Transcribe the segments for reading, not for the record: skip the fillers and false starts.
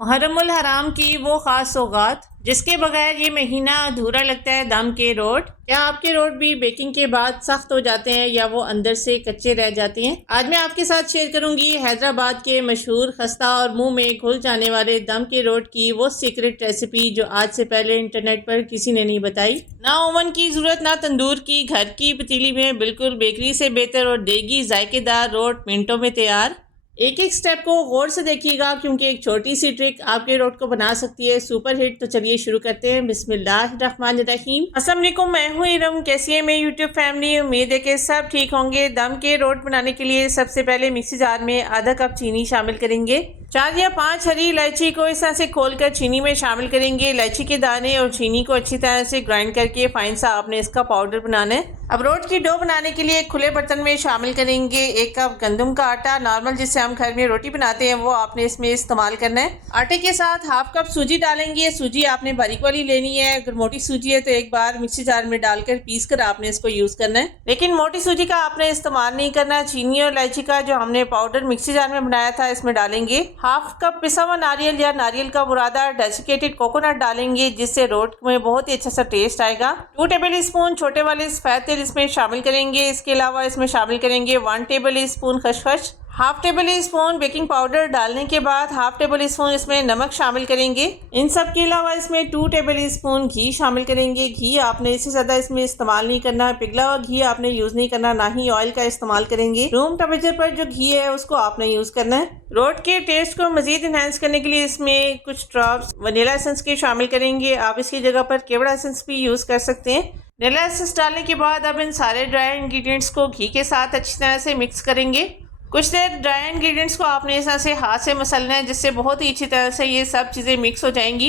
मुहर्रमुल हराम की वो ख़ास सौगात जिसके बगैर ये महीना अधूरा लगता है। दम के रोट। क्या आपके रोट भी बेकिंग के बाद सख्त हो जाते हैं या वो अंदर से कच्चे रह जाते हैं? आज मैं आपके साथ शेयर करूंगी हैदराबाद के मशहूर खस्ता और मुंह में घुल जाने वाले दम के रोट की वो सीक्रेट रेसिपी जो आज से पहले इंटरनेट पर किसी ने नहीं बताई। ना ओवन की जरूरत ना तंदूर की, घर की पतीली में बिल्कुल बेकरी से बेहतर और देगी जायकेदार रोट मिनटों में तैयार। एक एक स्टेप को गौर से देखिएगा क्योंकि एक छोटी सी ट्रिक आपके रोट को बना सकती है सुपर हिट। तो चलिए शुरू करते हैं। बिस्मिल्लाहिर्रहमानिर्रहीम। अस्सलाम वालेकुम, मैं हूँ इरम। कैसी है मेरी यूट्यूब फैमिली? उम्मीद है कि सब ठीक होंगे। दम के रोट बनाने के लिए सबसे पहले मिक्सी जार में आधा कप चीनी शामिल करेंगे। 4 या 5 हरी इलायची को इस तरह से खोलकर चीनी में शामिल करेंगे। इलायची के दाने और चीनी को अच्छी तरह से ग्राइंड करके फाइन सा आपने इसका पाउडर बनाना है। अब रोट की डो बनाने के लिए एक खुले बर्तन में शामिल करेंगे 1 कप गंदम का आटा, नॉर्मल जिससे हम घर में रोटी बनाते हैं वो आपने इसमें इस्तेमाल करना है। आटे के साथ हाफ कप सूजी डालेंगे। सूजी आपने बारीक वाली लेनी है। अगर मोटी सूजी है तो एक बार मिक्सी जार में डालकर पीस कर आपने इसको यूज करना है, लेकिन मोटी सूजी का आपने इस्तेमाल नहीं करना। चीनी और इलायची का जो हमने पाउडर मिक्सी जार में बनाया था इसमें डालेंगे। हाफ कप पिसा हुआ नारियल या नारियल का बुरादा डेसिकेटेड कोकोनट डालेंगे जिससे रोट में बहुत ही अच्छा सा टेस्ट आएगा। 2 टेबल स्पून छोटे वाले सफेद तेल इसमें शामिल करेंगे। इसके अलावा इसमें शामिल करेंगे 1 टेबल स्पून खसखस। Half table spoon baking powder डालने के बाद हाफ टेबल स्पून इसमें नमक शामिल करेंगे। इन सब के अलावा इसमें 2 टेबल स्पून घी शामिल करेंगे। घी आपने इससे ज़्यादा इसमें इस्तेमाल नहीं करना। पिघला हुआ घी आपने यूज़ नहीं करना, ना ही ऑयल का इस्तेमाल करेंगे। रूम टेम्परेचर पर जो घी है उसको आपने यूज़ करना है। रोट के टेस्ट को मज़ीद इन्हेंस करने के लिए इसमें कुछ ड्रॉप्स वनीला एसेंस के शामिल करेंगे। आप इसकी जगह पर केवड़ा एसेंस भी यूज़ कर सकते हैं। वनीला एसेंस डालने के बाद अब इन सारे ड्राई इंग्रेडिएंट्स को घी के साथ अच्छी तरह से मिक्स करेंगे। कुछ देर ड्राई इंग्रेडिएंट्स को आपने इस तरह से हाथ से मसलना है जिससे बहुत ही अच्छी तरह से ये सब चीज़ें मिक्स हो जाएंगी।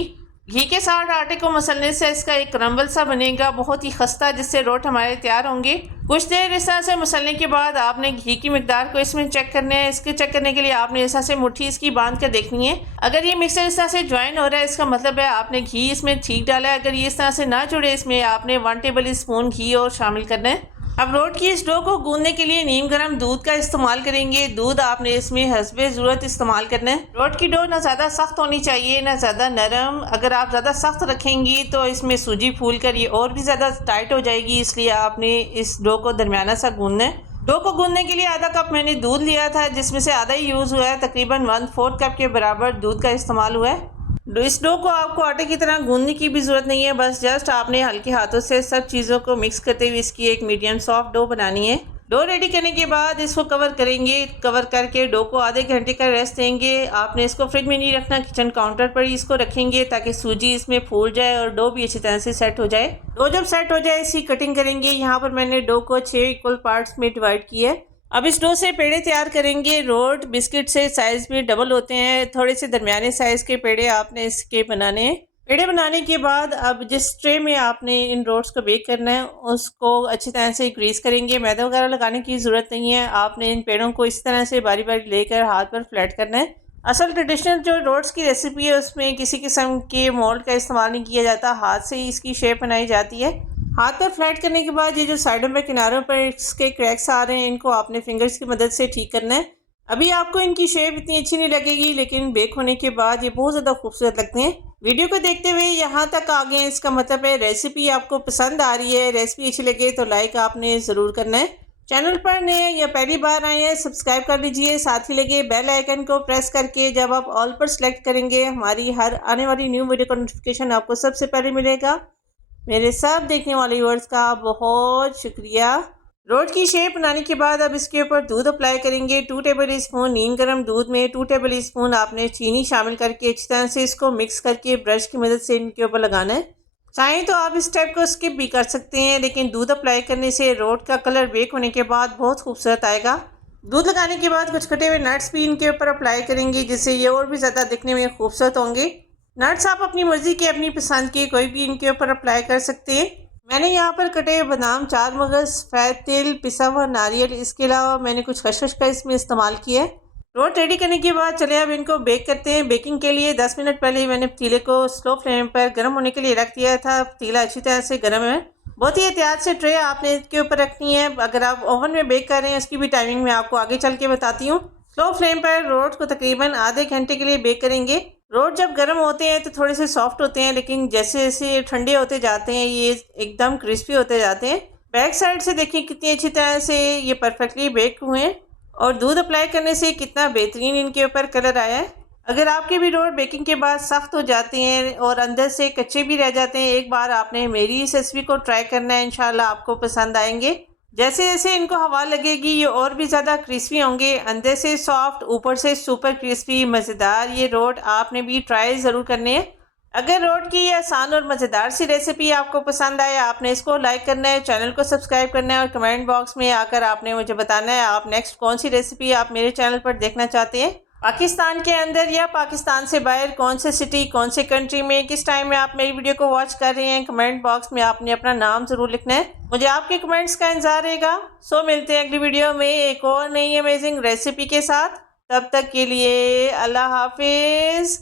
घी के साथ आटे को मसलने से इसका एक क्रम्बल सा बनेगा बहुत ही खस्ता, जिससे रोट हमारे तैयार होंगे। कुछ देर इस तरह से मसलने के बाद आपने घी की मिकदार को इसमें चेक करना है। इसके चेक करने के लिए आपने इस तरह से मुट्ठी इसकी बांध कर देखनी है। अगर ये मिक्सर इस तरह से ज्वाइन हो रहा है इसका मतलब है आपने घी इसमें ठीक डाला है। अगर ये इस तरह से ना जुड़े इसमें आपने 1 टेबल स्पून घी और शामिल करना है। अब रोट की इस डो को गूंदने के लिए नीम गर्म दूध का इस्तेमाल करेंगे। दूध आपने इसमें हस्बे ज़रूरत इस्तेमाल करना है। रोट की डो ना ज़्यादा सख्त होनी चाहिए ना ज़्यादा नरम। अगर आप ज़्यादा सख्त रखेंगी तो इसमें सूजी फूल कर ये और भी ज़्यादा टाइट हो जाएगी, इसलिए आपने इस डो को दरमियाना सा गूंदना है। डो को गूंदने के लिए आधा कप मैंने दूध लिया था जिसमें से आधा ही यूज़ हुआ है। तकरीबन 1/4 कप के बराबर दूध का इस्तेमाल हुआ है। इस डो को आपको आटे की तरह गूंदने की भी ज़रूरत नहीं है, बस जस्ट आपने हल्के हाथों से सब चीज़ों को मिक्स करते हुए इसकी एक मीडियम सॉफ्ट डो बनानी है। डो रेडी करने के बाद इसको कवर करेंगे। कवर करके डो को आधे घंटे का रेस्ट देंगे। आपने इसको फ्रिज में नहीं रखना, किचन काउंटर पर ही इसको रखेंगे ताकि सूजी इसमें फूल जाए और डो भी अच्छी तरह से सेट हो जाए। डो जब सेट हो जाए इसकी कटिंग करेंगे। यहाँ पर मैंने डो को 6 इक्वल पार्ट्स में डिवाइड किया है। अब इस डो से पेड़े तैयार करेंगे। रोट बिस्किट से साइज़ में डबल होते हैं। थोड़े से दरमियाने साइज़ के पेड़े आपने इसके बनाने हैं। पेड़े बनाने के बाद अब जिस ट्रे में आपने इन रोट्स को बेक करना है उसको अच्छी तरह से ग्रीस करेंगे। मैदा वगैरह लगाने की ज़रूरत नहीं है। आपने इन पेड़ों को इस तरह से बारी बारी लेकर हाथ पर फ्लैट करना है। असल ट्रेडिशनल जो रोट्स की रेसिपी है उसमें किसी किस्म के मोल्ड का इस्तेमाल नहीं किया जाता, हाथ से ही इसकी शेप बनाई जाती है। हाथ पर फ्लैट करने के बाद ये जो साइडों पर किनारों पर इसके क्रैक्स आ रहे हैं इनको आपने फिंगर्स की मदद से ठीक करना है। अभी आपको इनकी शेप इतनी अच्छी नहीं लगेगी, लेकिन बेक होने के बाद ये बहुत ज़्यादा खूबसूरत लगते हैं। वीडियो को देखते हुए यहाँ तक आ गए, इसका मतलब है रेसिपी आपको पसंद आ रही है। रेसिपी अच्छी लगे तो लाइक आपने ज़रूर करना है। चैनल पर नए हैं या पहली बार आए हैं सब्सक्राइब कर लीजिए। साथ ही लगे बेल आइकन को प्रेस करके जब आप ऑल पर सेलेक्ट करेंगे हमारी हर आने वाली न्यू वीडियो का नोटिफिकेशन आपको सबसे पहले मिलेगा। मेरे सब देखने वाले व्यूअर्स का बहुत शुक्रिया। रोट की शेप बनाने के बाद अब इसके ऊपर दूध अप्लाई करेंगे। 2 टेबल स्पून नीम गर्म दूध में 2 टेबल स्पून आपने चीनी शामिल करके अच्छी तरह से इसको मिक्स करके ब्रश की मदद से इनके ऊपर लगाना है। चाहें तो आप इस स्टेप को स्किप भी कर सकते हैं, लेकिन दूध अप्लाई करने से रोट का कलर बेक होने के बाद बहुत खूबसूरत आएगा। दूध लगाने के बाद कुछ कटे हुए नट्स भी इनके ऊपर अप्लाई करेंगे जिससे ये और भी ज़्यादा दिखने में खूबसूरत होंगे। नट्स आप अपनी मर्ज़ी के अपनी पसंद के कोई भी इनके ऊपर अप्लाई कर सकते हैं। मैंने यहाँ पर कटे हुए बादाम, 4 मगज़, सफ़ेद तिल, पिसा हुआ नारियल, इसके अलावा मैंने कुछ खसखस का इसमें इस्तेमाल किया है। रोट रेडी करने के बाद चले अब इनको बेक करते हैं। बेकिंग के लिए 10 मिनट पहले ही मैंने पतीले को स्लो फ्लेम पर गर्म होने के लिए रख दिया था। पतीला अच्छी तरह से गर्म है। बहुत ही एहतियात से ट्रे आपने इसके ऊपर रखनी है। अगर आप ओवन में बेक कर रहे हैं उसकी भी टाइमिंग मैं आपको आगे चल के बताती हूँ। स्लो फ्लेम पर रोट को तकरीबन आधे घंटे के लिए बेक करेंगे। रोट जब गर्म होते हैं तो थोड़े से सॉफ्ट होते हैं, लेकिन जैसे जैसे ठंडे होते जाते हैं ये एकदम क्रिस्पी होते जाते हैं। बैक साइड से देखिए कितनी अच्छी तरह से ये परफेक्टली बेक हुए हैं और दूध अप्लाई करने से कितना बेहतरीन इनके ऊपर कलर आया है। अगर आपके भी रोट बेकिंग के बाद सख्त हो जाते हैं और अंदर से कच्चे भी रह जाते हैं, एक बार आपने मेरी इस रेसिपी को ट्राई करना है, इंशाल्लाह आपको पसंद आएंगे। जैसे जैसे इनको हवा लगेगी ये और भी ज़्यादा क्रिस्पी होंगे, अंदर से सॉफ्ट ऊपर से सुपर क्रिस्पी मज़ेदार ये रोट आपने भी ट्राई ज़रूर करने हैं। अगर रोट की ये आसान और मज़ेदार सी रेसिपी आपको पसंद आए, आपने इसको लाइक करना है, चैनल को सब्सक्राइब करना है और कमेंट बॉक्स में आकर आपने मुझे बताना है आप नेक्स्ट कौन सी रेसिपी आप मेरे चैनल पर देखना चाहते हैं। पाकिस्तान के अंदर या पाकिस्तान से बाहर कौन से सिटी कौन से कंट्री में किस टाइम में आप मेरी वीडियो को वॉच कर रहे हैं, कमेंट बॉक्स में आपने अपना नाम ज़रूर लिखना है, मुझे आपके कमेंट्स का इंतजार रहेगा। सो मिलते हैं अगली वीडियो में एक और नई अमेजिंग रेसिपी के साथ। तब तक के लिए अल्लाह हाफिज़।